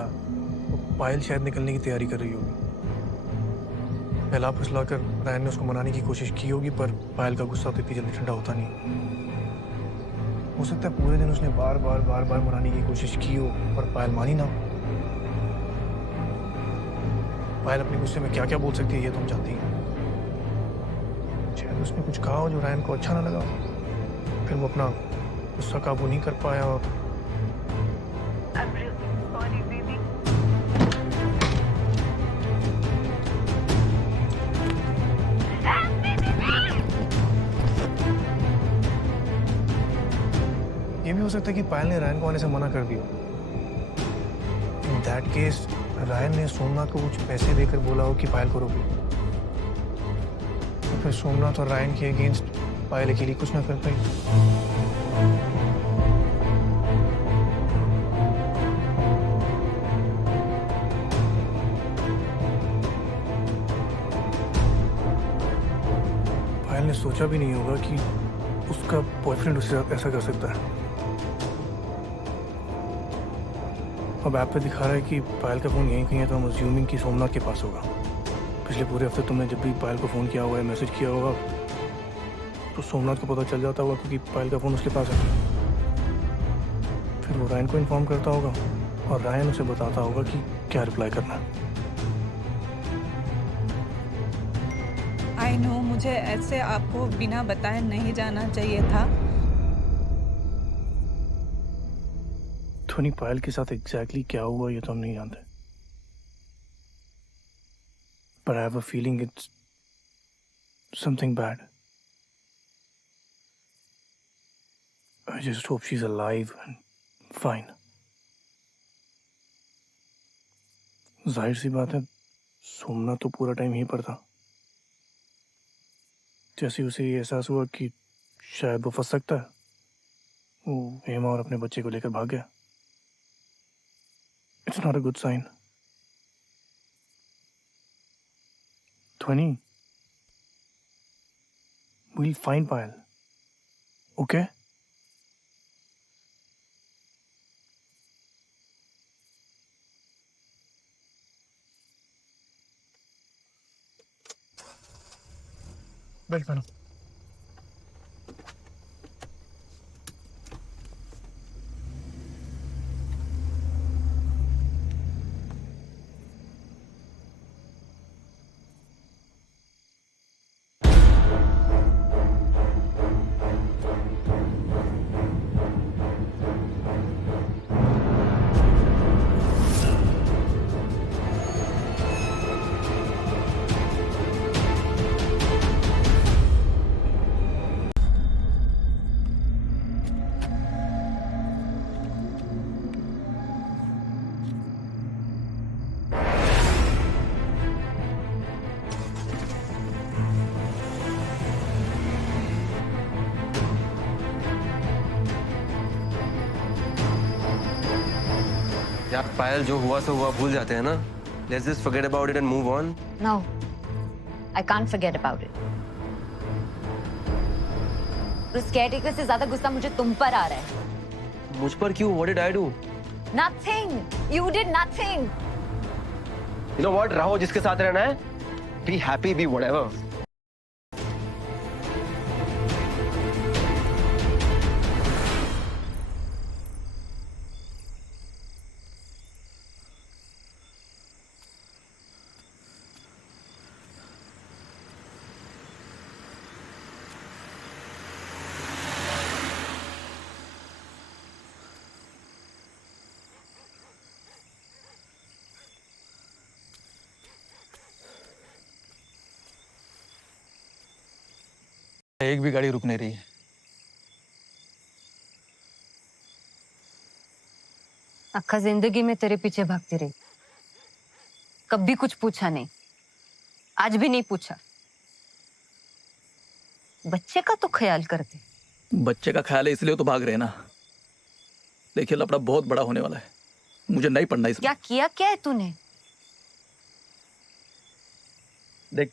तो पायल शायद निकलने की तैयारी कर रही होगी। पहला फुसलाकर रायन ने उसको मनाने की कोशिश की होगी, पर पायल का गुस्सा तो इतनी जल्दी ठंडा होता नहीं। हो सकता है पूरे दिन उसने बार बार मनाने की कोशिश की हो, पर पायल मानी ना। पायल अपने गुस्से में क्या क्या बोल सकती है ये तो हम जानती हैं। शायद उसने कुछ कहा हो जो रायन को अच्छा ना लगा, फिर वो अपना गुस्सा काबू नहीं कर पाया और I'm really sorry, baby. ये भी हो सकता है कि पायल ने रायन को आने से मना कर दिया। इन दैट केस रायन ने सोमनाथ को कुछ पैसे देकर बोला हो कि पायल को रोके। तो फिर सोमनाथ और रायन के अगेंस्ट पायल अकेली कुछ ना कर पाई। पायल ने सोचा भी नहीं होगा कि उसका बॉयफ्रेंड उससे ऐसा कर सकता है। अब ऐप पे दिखा रहा है कि पायल का फ़ोन यहीं कहीं है, तो हम अज्यूमिंग कि सोमनाथ के पास होगा। पिछले पूरे हफ्ते तुमने जब भी पायल को फ़ोन किया होगा या मैसेज किया होगा तो सोमनाथ को पता चल जाता होगा, क्योंकि पायल का फ़ोन उसके पास है। फिर वो रायन को इन्फॉर्म करता होगा और रायन उसे बताता होगा कि क्या रिप्लाई करना है। आई नो मुझे ऐसे आपको बिना बताए नहीं जाना चाहिए था। धोनी पायल के साथ एग्जैक्टली क्या हुआ ये तो हम नहीं जानते, but I have a feeling it's something bad. I just hope she's alive and fine. जाहिर सी बात है सोमनाथ तो पूरा टाइम यहीं पर था। जैसे उसे ये एहसास हुआ कि शायद वो फंस सकता है, वो हेमा और अपने बच्चे को लेकर भाग गया। It's not a good sign. Dhwani, we'll find Payal. Okay? Belt पहनो। यार पायल, जो हुआ सो हुआ, भूल जाते हैं ना। Let's just forget about it and move on. No, I can't forget about it. उस केयरटेकर से ज्यादा गुस्सा मुझे तुम पर आ रहा है। मुझ पर क्यों? What did I do? Nothing. You did nothing. You know what? रहो जिसके साथ रहना है। Be happy, be whatever. एक भी गाड़ी रुक नहीं रही है। अक्खा जिंदगी में तेरे पीछे भागती रही, कभी कुछ पूछा नहीं, आज भी नहीं पूछा। बच्चे का तो ख्याल करते। बच्चे का ख्याल है इसलिए तो भाग रहे हैं ना। देखिए लफड़ा बहुत बड़ा होने वाला है, मुझे नहीं पढ़ना इसमें। क्या किया क्या है तूने? देख,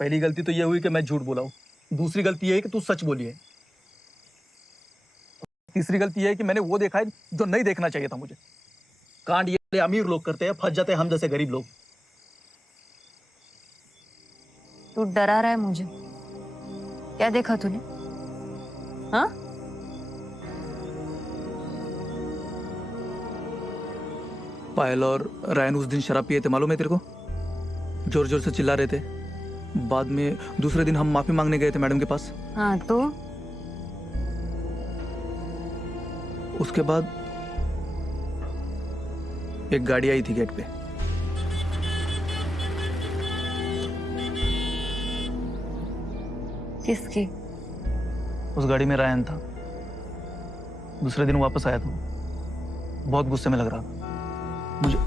पहली गलती तो ये हुई कि मैं झूठ बोला हूँ। दूसरी गलती ये है कि तू सच बोली है। तीसरी गलती ये है कि मैंने वो देखा है जो नहीं देखना चाहिए था मुझे। कांड ये अमीर लोग करते हैं, फंस जाते हैं हम जैसे गरीब लोग। तू डरा रहा है मुझे। क्या देखा तूने? हाँ? पायल और रायन उस दिन शराब पिए थे, मालूम है तेरे को? जोर जोर से चिल्ला रहे थे। बाद में दूसरे दिन हम माफी मांगने गए थे मैडम के पास। हाँ तो उसके बाद एक गाड़ी आई थी गेट पे। किसकी? उस गाड़ी में रायन था। दूसरे दिन वापस आया था, बहुत गुस्से में लग रहा था मुझे।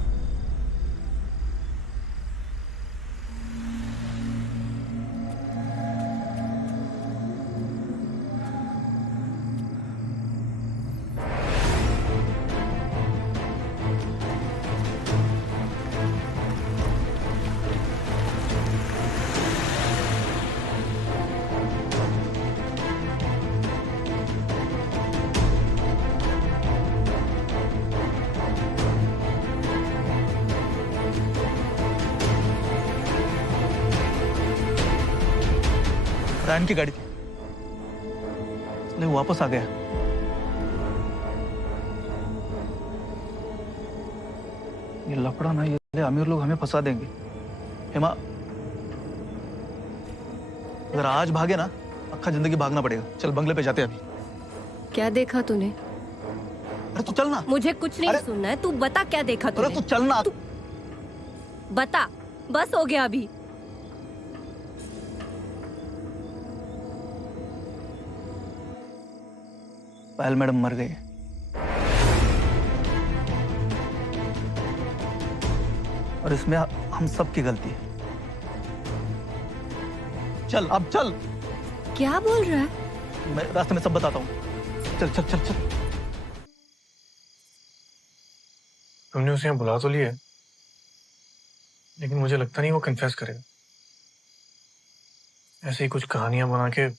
रायन की गाड़ी थी, इसलिए वो वापस आ गया। ये लफड़ा ना, ये अमीर लोग हमें फंसा देंगे। हेमा, अगर आज भागे ना, अक्खा जिंदगी भागना पड़ेगा। चल बंगले पे जाते हैं अभी। क्या देखा तूने? अरे तू चल ना। मुझे कुछ नहीं सुनना है, तू बता क्या देखा तूने? अरे तू चल ना। बता, बस हो गया अभी। पायल मैडम मर गई। और इसमें हम सब की गलती है। चल अब चल। क्या बोल रहा है? मैं रास्ते में सब बताता हूँ। चल चल चल चल। तुमने उसे यहाँ बुला तो लिया है, लेकिन मुझे लगता नहीं वो कन्फेस करेगा। ऐसे ही कुछ कहानियां बना के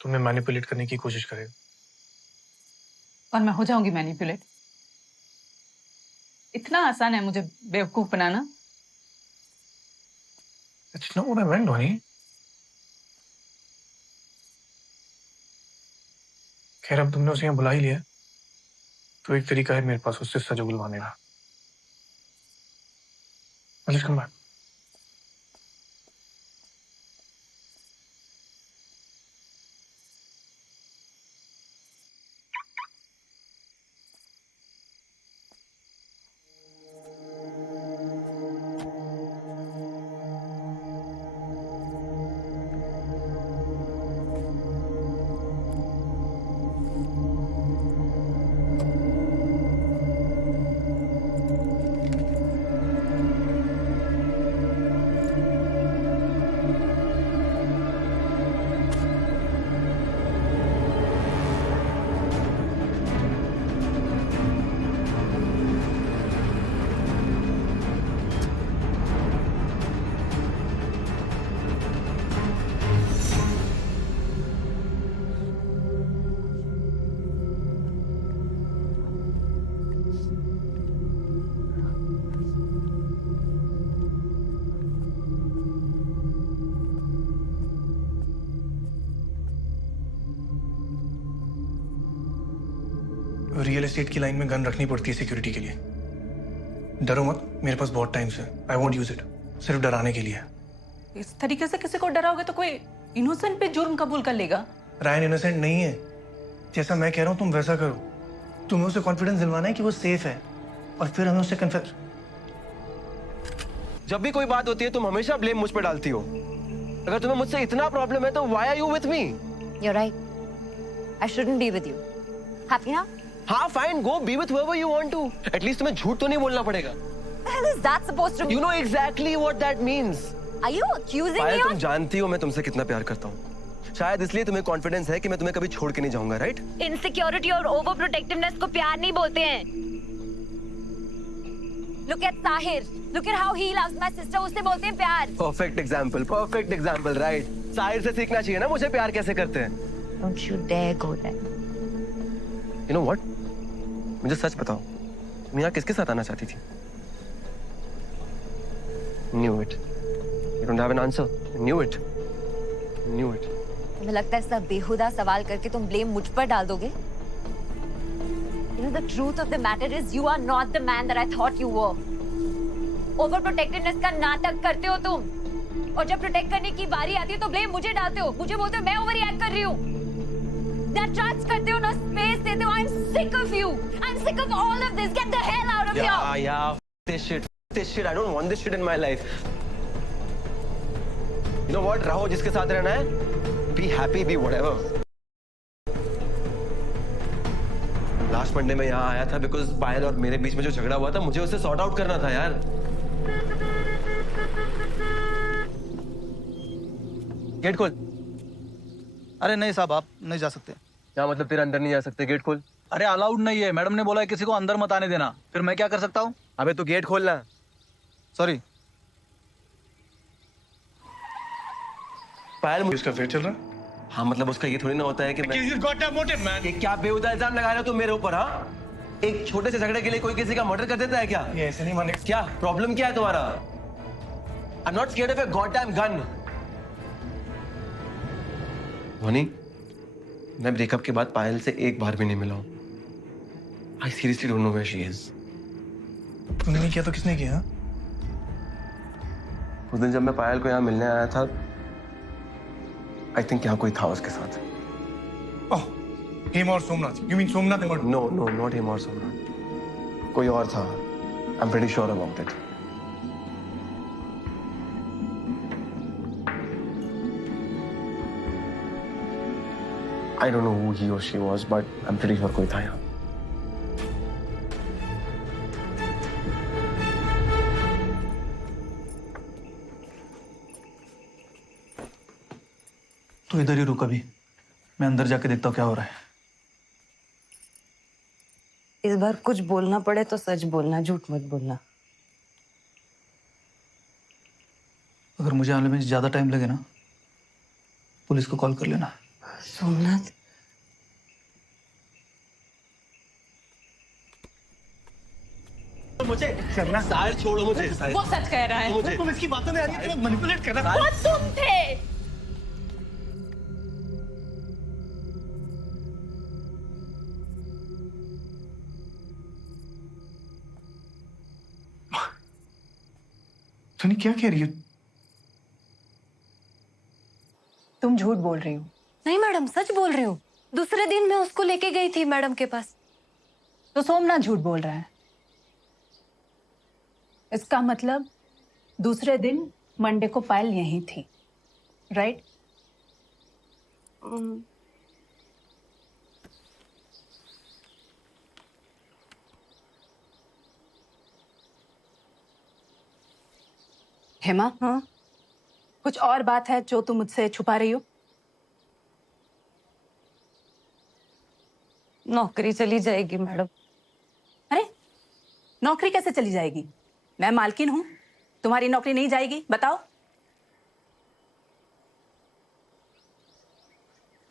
तुम्हें मैनिपुलेट करने की कोशिश करेगा। और मैं हो जाऊंगी मैनिपुलेट? इतना आसान है मुझे बेवकूफ बनाना? It's not what I meant, Dhoni. खैर अब तुमने उसे यहाँ बुला ही लिया, तो एक तरीका है मेरे पास उससे सच बुलवाने का। Let's come back. Real estate की लाइन में गन रखनी पड़ती है सिक्योरिटी के लिए। डरो मत, मेरे पास बहुत टाइम से। आई वोंट यूज इट, सिर्फ डराने के लिए। इस तरीके से किसी को डराओगे तो कोई इनोसेंट पे जुर्म कबूल कर लेगा। रायन इनोसेंट नहीं है। जैसा मैं कह रहा हूँ तुम वैसा करो। तुम्हें उसे कॉन्फिडेंस दिलवाना है कि वो सेफ है, और फिर हमें उससे कन्फेस। जब भी कोई बात होती है तुम हमेशा ब्लेम मुझ पे डालती हो। अगर तुम्हें मुझसे इतना प्रॉब्लम है तो why are you with me? You're right. I shouldn't be with you. Happy now? हाँ fine, go be with whoever you want to. At least तुम्हें झूठ तो नहीं बोलना पड़ेगा। What the hell is that supposed to mean? You know exactly what that means. Are you accusing Payal, me तुम of? जानती हो मैं तुमसे कितना प्यार करता हूँ। शायद इसलिए तुम्हें कॉन्फिडेंस है कि मैं तुम्हें कभी छोड़ के नहीं जाऊंगा, राइट? Insecurity और over protectiveness को प्यार नहीं बोलते हैं। Look at Tahir. Look at how he loves my sister. उसे बोलते हैं प्यार। Perfect example, right? साहिर से सीखना चाहिए ना मुझे प्यार कैसे करते हैं। Don't you dare go there. You know what? मुझे सच बताओ, तुम यहाँ किसके साथ आना चाहती थी? Knew it. You don't have an answer. Knew it. Knew it. तुम्हें लगता है सब बेहुदा सवाल करके तुम ब्लेम मुझ पर डाल दोगे? You know the truth of the matter is you are not the man that I thought you were. Overprotectiveness का नाटक करते हो तुम, और जब प्रोटेक्ट करने की बारी आती है तो ब्लेम मुझे डालते हो, मुझे बोलते हो मैं ओवर रिएक्ट कर रही हूँ। ना ट्रस्ट करते हो ना स्पेस देते हो। I'm sick of you. I'm sick of all of this. Get the hell out of here. Yeah. This shit. I don't want this shit in my life. You know what? रहो जिसके साथ रहना है. Be happy, be whatever. Last Monday में यहाँ आया था because पायल और मेरे बीच में जो झगड़ा हुआ था मुझे उसे सॉर्ट आउट करना था यार। गेट खोल। अरे नहीं साहब, आप नहीं जा सकते। क्या मतलब तेरे अंदर नहीं जा सकते? गेट खोल। अरे अलाउड नहीं है, मैडम ने बोला है किसी को अंदर मत आने देना। फिर मैं क्या कर सकता हूँ? अबे तू गेट खोलना। सॉरी। पायल उसका फेयर चल रहा है? हाँ मतलब उसका ये थोड़ी ना होता है कि ये क्या बेहुदा इल्जाम लगा रहे हो तुम मेरे ऊपर? हाँ, एक छोटे से झगड़े के लिए कोई किसी का मर्डर कर देता है क्या? ये ऐसे नहीं माने। क्या प्रॉब्लम क्या है तुम्हारा? I'm not scared of a goddamn gun. Dhoni, मैं ब्रेकअप के बाद पायल से एक बार भी नहीं मिला हूँ। I seriously don't know where she is. तूने नहीं किया तो किसने किया? उस दिन जब मैं पायल को यहाँ मिलने आया था, I think यहाँ कोई था उसके साथ। Oh, him or Somnath? You mean Somnath or? No, not him or Somnath. कोई और था। I'm pretty sure about it. I don't know who he or she was, but I'm pretty sure कोई था यहाँ। तो इधर ही रुक अभी, मैं अंदर जाके देखता हूँ क्या हो रहा है। इस बार कुछ बोलना पड़े तो सच बोलना, झूठ मत बोलना। अगर मुझे आने में ज्यादा टाइम लगे ना, पुलिस को कॉल कर लेना। सोमनाथ, मुझे साहिर छोड़ो मुझे। वो सच कह रहा है। तुम इसकी बातों में आ रही है, मैनिपुलेट कर रहा है। वो तुम थे। तूने क्या कह रही है? तुम झूठ बोल रही हो। नहीं मैडम, सच बोल रही हूँ। दूसरे दिन मैं उसको लेके गई थी मैडम के पास। तो सोमनाथ झूठ बोल रहा है। इसका मतलब दूसरे दिन मंडे को पायल यहीं थी, राइट? हेमा, हाँ? कुछ और बात है जो तुम मुझसे छुपा रही हो? नौकरी चली जाएगी मैडम। अरे, नौकरी कैसे चली जाएगी? मैं मालकिन हूं, तुम्हारी नौकरी नहीं जाएगी? बताओ।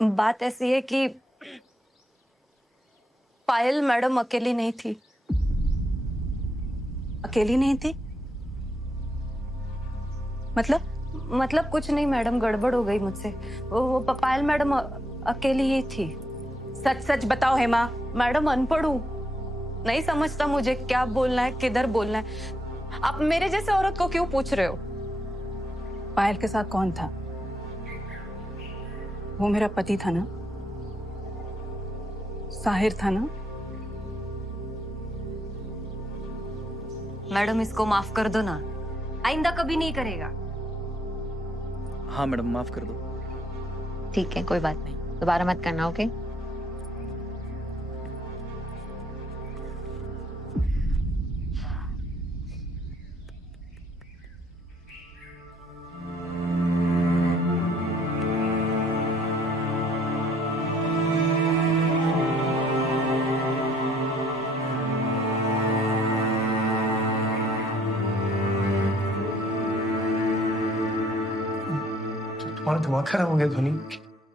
बात ऐसी है कि पायल मैडम अकेली नहीं थी। अकेली नहीं थी? मतलब कुछ नहीं मैडम, गड़बड़ हो गई मुझसे। वो पायल मैडम अकेली ही थी। सच सच बताओ हेमा। मैडम अनपढ़ हूँ, नहीं समझता मुझे क्या बोलना है, किधर बोलना है। आप मेरे जैसे औरत को क्यों पूछ रहे हो? पायल के साथ कौन था? वो मेरा पति था ना, साहिर था ना। मैडम इसको माफ कर दो ना, आइंदा कभी नहीं करेगा। हाँ मैडम, माफ कर दो। ठीक है, कोई बात नहीं, दोबारा मत करना, ओके? तुम्हारा दिमाग खराब हो गया ध्वनि।